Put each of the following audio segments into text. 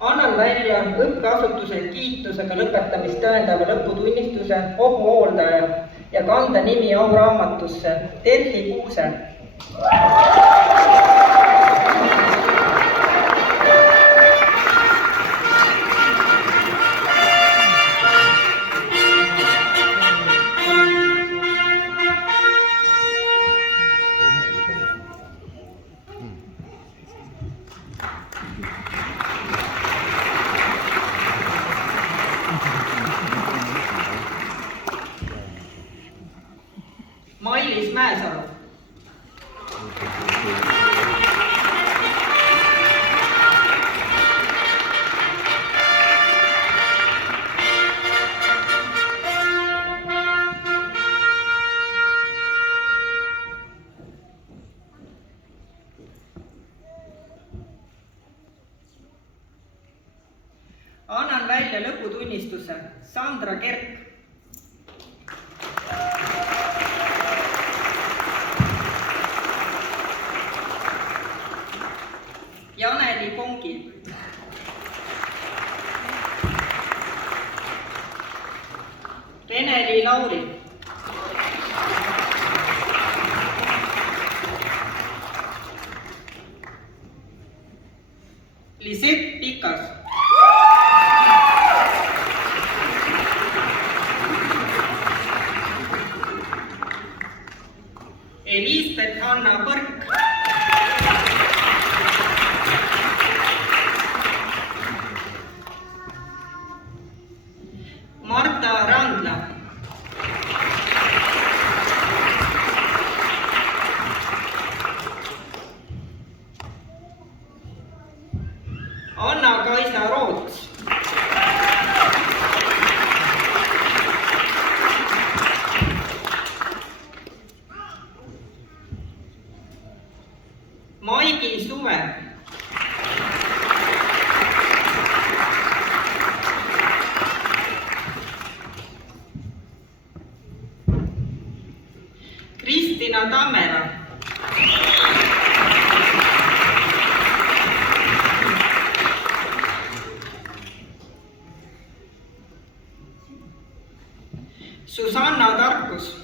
Annan välja õppeasutuse kiitusega lõpetamist tõendava lõputunnistuse hobuhooldaja ja kanda nimi auraamatusse Terhi Kuuse. Mailis Mäesalu. Annan välja lõputunnistuse Sandra Kerk. Janeli Kongi. Reneli Lauri. Lisette Pikas. Elisabeth Hanna Põrk. Marta Randla. Anna-Kaisa Roots. Maigi Suve. Kristina Tammela. Susanna Tarkus.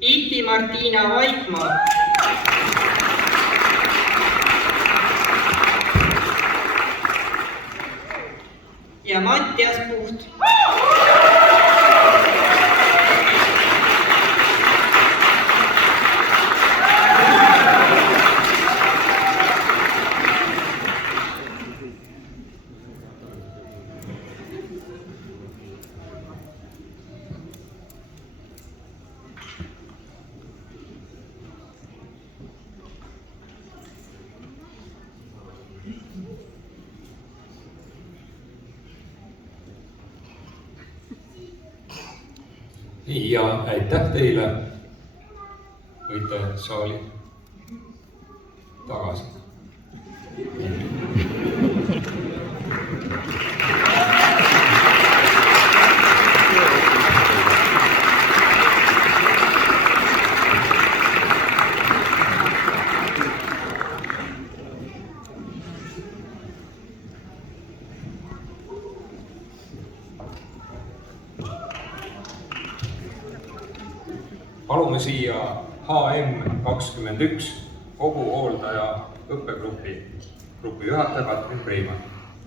Iti-Martiina Vaikmaa. Ja Mattias Puht. Ja aitäh teile. Võite saali tagasi. Palume siia HM21 hobuhooldaja õppegrupi juhataja Katrin Preimann.